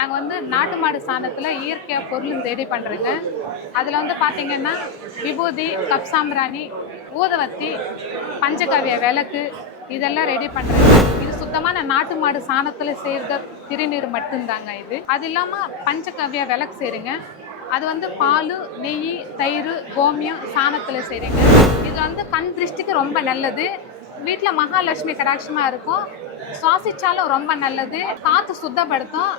நாங்கள் வந்து நாட்டு மாடு சாணத்தில் இயற்கையாக பொருள் ரெடி பண்ணுறோங்க. அதில் வந்து பார்த்திங்கன்னா விபூதி, கப் சாம்பிராணி, ஊதுவத்தி, பஞ்சகவ்ய விளக்கு இதெல்லாம் ரெடி பண்ணுறோங்க. இது சுத்தமான நாட்டு மாடு சாணத்தில் செய்கிற திருநீர் மட்டும்தாங்க இது. அது இல்லாமல் பஞ்சகவ்ய விளக்கு செய்கிறேங்க. அது வந்து பால், நெய், தயிர், கோமியம் சாணத்தில் செய்கிறேங்க. இது வந்து கண் திருஷ்டிக்கு ரொம்ப நல்லது. வீட்டில் மகாலட்சுமி கடாட்சமாக இருக்கும். சுவாசிச்சாலும் ரொம்ப நல்லது. காற்று சுத்தப்படுத்தும்.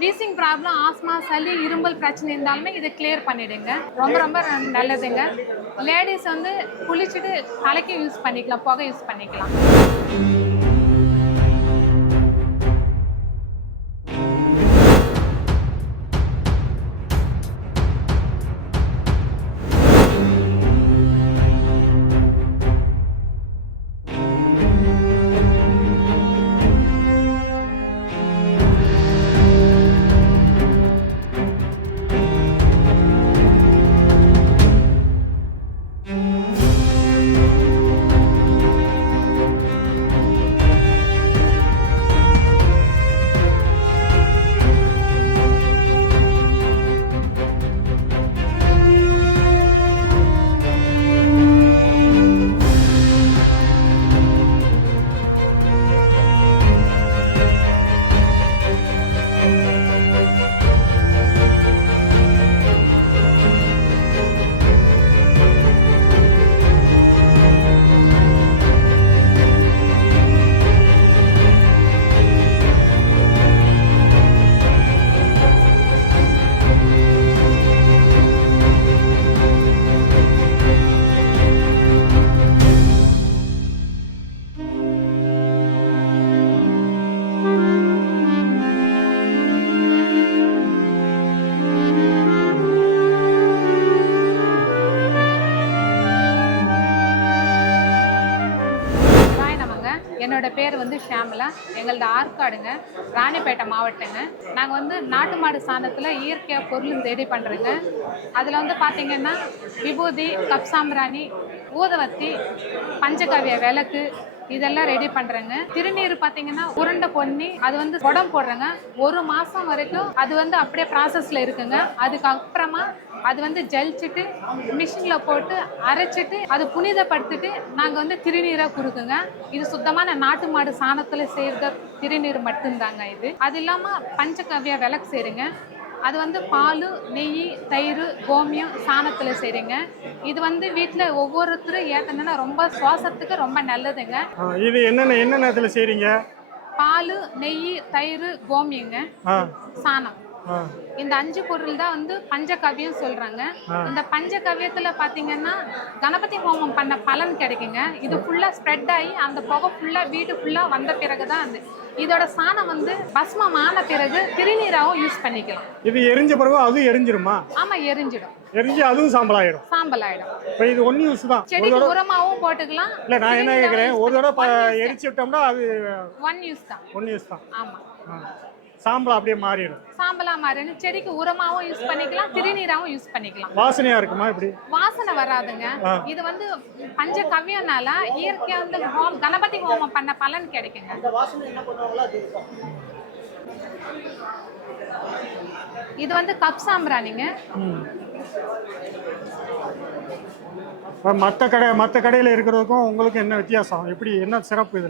வீசிங் ப்ராப்ளம், ஆஸ்மா, சளி, இரும்பல் பிரச்சனை இருந்தாலுமே இதை கிளியர் பண்ணிடுங்க. ரொம்ப ரொம்ப நல்லதுங்க. லேடிஸ் வந்து குளிச்சுட்டு தலைக்கு யூஸ் பண்ணிக்கலாம், புகை யூஸ் பண்ணிக்கலாம். என்னோட பேர் வந்து ஷியாமலா. எங்களது ஆற்காடுங்க, ராணிப்பேட்டை மாவட்டங்க. நாங்கள் வந்து நாட்டு மாடு சாணத்தில் இயற்கையாக பொருள் ரெடி பண்ணுறோங்க. அதில் வந்து பார்த்திங்கன்னா விபூதி, கப் சாம்பிராணி, ஊதுவத்தி, பஞ்சகவ்ய விளக்கு இதெல்லாம் ரெடி பண்ணுறேங்க. திருநீர் பார்த்தீங்கன்னா உருண்டை பொன்னி அது வந்து குடம் போடுறேங்க. 1 மாதம் வரைக்கும் அது வந்து அப்படியே ப்ராசஸில் இருக்குங்க. அதுக்கப்புறமா அது வந்து ஜலிச்சுட்டு மிஷினில் போட்டு அரைச்சிட்டு அது புனிதப்படுத்திட்டு நாங்கள் வந்து திருநீராக கொடுக்குங்க. இது சுத்தமான நாட்டு மாடு சாணத்தில் செய்கிற திருநீர் மட்டும்தாங்க இது. அது இல்லாமல் பஞ்சகவ்ய விளக்கு செய்கிறேங்க. அது வந்து பால், நெய், தயிர், கோமியம் சாணத்தில் செய்கிறேங்க. இது வந்து வீட்டில் ஒவ்வொருத்தரும் ஏற்றணுன்னா ரொம்ப சுவாசத்துக்கு ரொம்ப நல்லதுங்க. இது என்ன நேரத்தில் செய்கிறீங்க? பால், நெய், தயிர், கோமியங்க, சாணம். இந்த 5 பொருள் தான் வந்து பஞ்சகவ்யம் சொல்றாங்க. இந்த பஞ்சகவ்யத்துல பாத்தீங்கன்னா கணபதி ஹோமம் பண்ண பலன் கிடைக்குங்க. இது ஃபுல்லா ஸ்ப்ரெட் ஆகி அந்த புகை ஃபுல்லா வீடு ஃபுல்லா வந்த பிறகுதான் அந்த இதோட சாணம் வந்து பஸ்மம் ஆன பிறகு திருநீராவும் யூஸ் பண்ணிக்கலாம். இது எரிஞ்ச பிறகு அதுவும் எரிஞ்சிருமா? ஆமா, எரிஞ்சிடும். எரிஞ்சு அதுவும் சாம்பல் ஆயிடும். இப்போ இது ஒன் யூஸ் தான். செடிக்கு உரமாவும் போட்டுக்கலாம். இல்ல, நான் என்ன கேக்குறேன், ஒரு தடவை எரிச்சு விட்டோம்னா அது ஒன் யூஸ் தான். ஆமா, சாம்பல் அப்படியே மாறிடும். சாம்பலா மாறிடும். செடிக்கு உரமாவும் யூஸ் பண்ணிக்கலாம், திருநீராவும் யூஸ் பண்ணிக்கலாம். வாசனையா இருக்குமா? இப்படி வாசனை வராதுங்க. இது வந்து பஞ்சகவ்யனால இயற்கையா வந்து கணபதி ஹோமம் பண்ண பலன் கிடைக்குங்க. இது வந்து கப் சாம்பிராணிங்க. மற்ற கடையில் இருக்கிறதுக்கும் உங்களுக்கு என்ன வித்தியாசம்? எப்படி என்ன சிறப்பு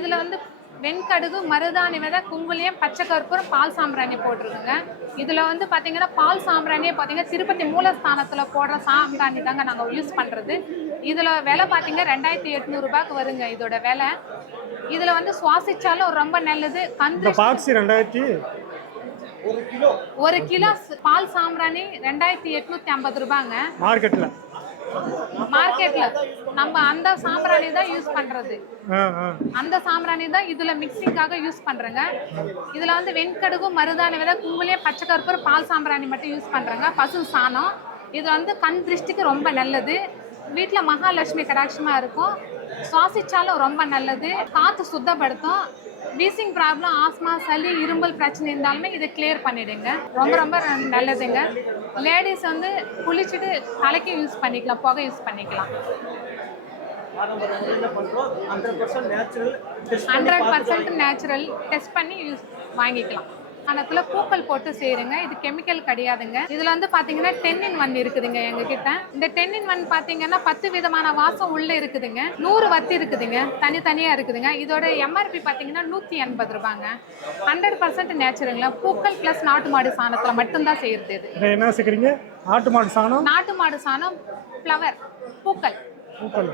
இதுல வந்து வெண்கடுகு, மருதாணி விதை, குங்குலியம், பச்சை கற்பூரம், பால் சாம்பிராணி போட்டிருக்குங்க. இதில் வந்து பார்த்தீங்கன்னா பால் சாம்பிராணியே பார்த்தீங்கன்னா திருப்பதி மூலஸ்தானத்தில் போடுற சாம்பிராணி தாங்க நாங்கள் யூஸ் பண்ணுறது. இதில் விலை பார்த்தீங்கன்னா 2800 ரூபாய்க்கு வருங்க இதோட விலை. இதில் வந்து சுவாசிச்சாலும் ரொம்ப நல்லது. ஒரு கிலோ பால் சாம்பிராணி 2850 ரூபாங்க மார்க்கெட்ல. நம்ம அந்த சாம்பிராணி தான் யூஸ் பண்றது. அந்த சாம்பிராணி தான் இதுல மிக்சிங்காக யூஸ் பண்றேங்க. இதுல வந்து வெண்கடுகு, மருதாணி விதை, குங்குலியம், பச்சை கற்பூரம், பால் சாம்பிராணி மட்டும் யூஸ் பண்றேங்க. பசு சாணம் இது வந்து கண் திருஷ்டிக்கு ரொம்ப நல்லது. வீட்டில் மகாலட்சுமி கடாட்சமா இருக்கும். சுவாசிச்சாலும் ரொம்ப நல்லது. காற்று சுத்தப்படுத்தும். வீசிங் ப்ராப்ளம், ஆஸ்மா, சளி, இரும்பல் பிரச்சனை இருந்தாலுமே இதை கிளியர் பண்ணிடுங்க. ரொம்ப ரொம்ப நல்லதுங்க. லேடிஸ் வந்து குளிச்சுட்டு தலைக்கு யூஸ் பண்ணிக்கலாம், புகை யூஸ் பண்ணிக்கலாம். 100% நேச்சுரல் டெஸ்ட் பண்ணி வாங்கிக்கலாம். சாணத்துல பூக்கள் போட்டு செய்யுங்க. இது கெமிக்கல் கிடையாதுங்க. இதுல வந்து பாத்தீங்கன்னா 10 in 1 இருக்குதுங்க எங்க கிட்ட. இந்த 10 in 1 பாத்தீங்கன்னா 10 விதமான வாசம் உள்ள இருக்குதுங்க. 100 வத்தி இருக்குதுங்க. தனித்தனியா இருக்குதுங்க. இதோட எம்ஆர்பி பாத்தீங்கன்னா 180 ரூபாங்க. 100% நேச்சுரல்ல பூக்கள் பிளஸ் நாட்டு மாடு சாணத்துல மட்டும்தான் செய்யறது இது. இதை என்ன சேர்க்குறீங்க? நாட்டு மாட்டு சாணம், நாட்டு மாடு சாணம், ஃப்ளவர், பூக்கள். பூக்கள்.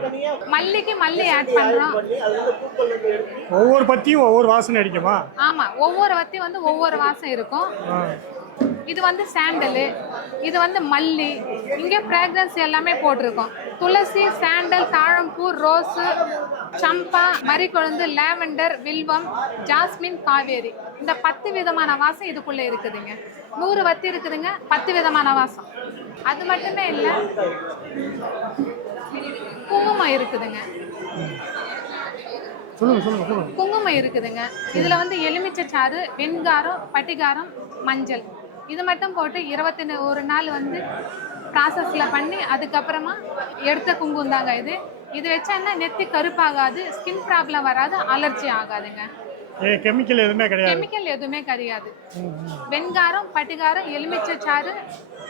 மல்லிக்கு மல்லி ஆட் பண்றோம். ஒவ்வொரு பத்தியும் ஒவ்வொரு வாசனை அடிக்குமா? ஆமா, ஒவ்வொரு வத்தி வந்து ஒவ்வொரு வாசம் இருக்கும். இது வந்து சாண்டலு, இது வந்து மல்லி, இங்கே ஃப்ராக்ரன்ஸ் எல்லாமே போட்டிருக்கோம். துளசி, சாண்டல், தாழம்பூ, ரோஸு, சம்பா, மரிக்கொழுந்து, லாவெண்டர், வில்வம், ஜாஸ்மின், காவேரி, இந்த 10 விதமான வாசம் இதுக்குள்ள இருக்குதுங்க. 100 வத்தி இருக்குதுங்க, 10 விதமான வாசம். அது மட்டுமே இல்லை, குங்குமம் இருக்குதுங்க. குங்குமம் இருக்குதுங்க. இதுல வந்து எலுமிச்சை சாறு, வெண்காரம், பட்டிகாரம், மஞ்சள் இது மட்டும் போட்டு 21 நாள் வந்து ப்ராசஸ்ல பண்ணி அதுக்கப்புறமா எடுத்த குங்குமம் தாங்க இது. இது வச்சா நெத்தி கருப்பாகாது, ஸ்கின் ப்ராப்ளம் வராது, அலர்ஜி ஆகாதுங்க. கெமிக்கல் எதுவுமே கிடையாது. கெமிக்கல் எதுவுமே கிடையாது. வெண்காரம், பட்டிகாரம், எலுமிச்சை சாறு,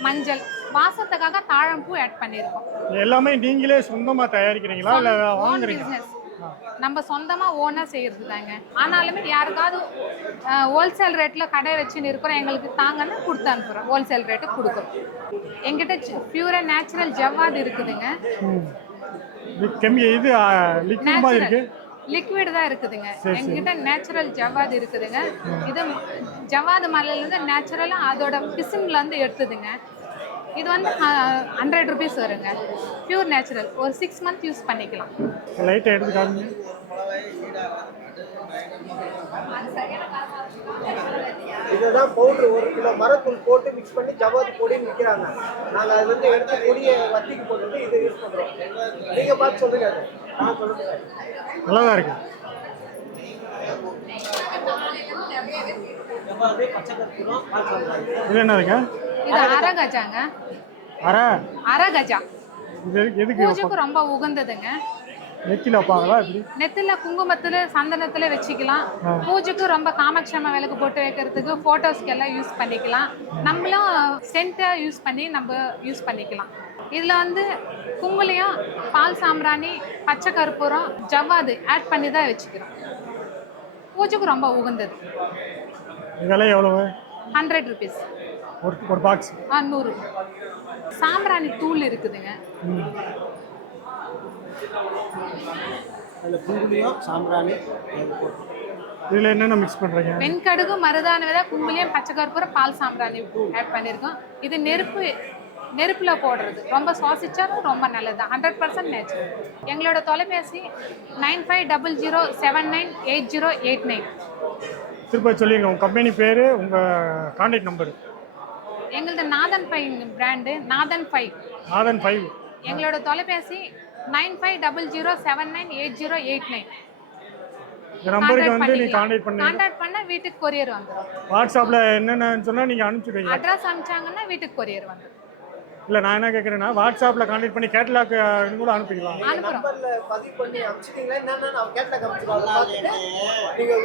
மஞ்சள், வாசத்துக்காக தாழம்பூ ஆட் பண்ணியிருக்கோம். எல்லாமே நீங்களே சொந்தமா தயாரிக்கிறீங்களா இல்ல வாங்குறீங்களா? நம்ம சொந்தமா ஓனா செய்யறது தாங்க. ஆனாலுமே யாருக்காவது ஹோல்சேல் ரேட்ல கடை வச்சுன்னு இருக்கிறோம், எங்களுக்கு தாங்கன்னா கொடுத்து அனுப்புறோம். ஹோல்சேல் ரேட்டு கொடுக்குறோம். எங்கிட்ட பியூரா நேச்சுரல் ஜவ்வாது இருக்குதுங்க. இது லிக்விட் மாதிரி இருக்கு. லிக்விட் தான் இருக்குதுங்க. எங்கிட்ட நேச்சுரல் ஜவ்வாது இருக்குதுங்க. இது ஜவ்வாது மலையில இருந்து நேச்சுரலா அதோட பிசின்ல இருந்து எடுத்துதுங்க. இது வந்து 100 rupees வருங்க. Pure natural. ஒரு 6 month யூஸ் பண்ணிக்கலாம். லைட்டா எடுத்து காமிங்க. இதுதான் பவுடர் 1 கிலோ மரத்தூள் போட்டு மிக்ஸ் பண்ணி ஜவ்வாது பொடின்னு விற்கிறாங்க. நாங்கள் அது வந்து எடுத்து பொடியை வத்திக்கு போட்டுட்டு இதை யூஸ் பண்ணுறோம். நீங்கள் பார்த்து சொல்லுங்க. நான் சொல்லுங்க. நல்லா தான் இருக்கு. இது என்ன இருக்கு? இது அரகஜாங்க. அரகஜா எதுக்கு? பூஜைக்கு ரொம்ப உகந்ததுங்க. நெத்தில வைப்பாங்களா? எப்படி? நெத்தில, குங்குமத்துல, சந்தனத்துல வச்சுக்கலாம். பூஜைக்கு ரொம்ப காமாட்சமா விளக்கு போட்டு வைக்கிறதுக்கு, போட்டோஸ்க்கு எல்லாம் யூஸ் பண்ணிக்கலாம். நம்மளும் சென்ட்டை யூஸ் பண்ணி நம்ம யூஸ் பண்ணிக்கலாம். இதில் வந்து குங்குலியம், பால் சாம்பிராணி, பச்சை கற்பூரம், ஜவ்வாது ஆட் பண்ணி தான் வச்சுக்கிறோம். பூஜைக்கு ரொம்ப உகந்தது. இதெல்லாம் எவ்வளவு? 100 rupees. ஒரு பாக்ஸ் 100. சாம்பிராணி தூள் இருக்குதுங்க. அதில் குங்குலியம், சாம்பிராணி, இதில் என்னென்ன மிக்ஸ் பண்ணுறீங்க? வெண்கடுகு, மருதாணி விதை, குங்குலியம், பச்சை கற்பூரம், பால் சாம்பிராணி ஆட் பண்ணியிருக்கோம். இது நெருப்பில் போடுறது. ரொம்ப சுவாசிச்சாலும் ரொம்ப நல்லது. 100% நேச்சுரல். எங்களோட தொலைபேசி 9500798089. திருப்ப சொல்லிங்க. உங்கள் கம்பெனி பேர், உங்கள் கான்டாக்ட் நம்பர். எங்களது நாதன் 5 பிராண்டு. நாதன் 5. எங்களோட தொலைபேசி 9500798089. இந்த நம்பருக்கு வந்து நீ கான்டாக்ட் பண்ணா வீட்டுக்கு கொரியர் வந்துடும். வாட்ஸ்அப்பில் என்னென்னு சொன்னால் நீங்கள் அனுப்பிச்சுடுவீங்க. அட்ரஸ் அனுப்பிச்சாங்கன்னா வீட்டுக்கு கொரியர் வந்துடும். இல்லை, நான் என்ன கேட்குறேன்னா வாட்ஸ்அப்பில் கான்டாக்ட் பண்ணி கேட்டலாக் கூட அனுப்பிக்கலாம். அனுப்புகிறோம். பதிவு பண்ணி அனுப்பிச்சிட்டிங்களா என்னென்னு நான் கேட்டலாக் அனுப்பிச்சிடுவோம். நீங்கள்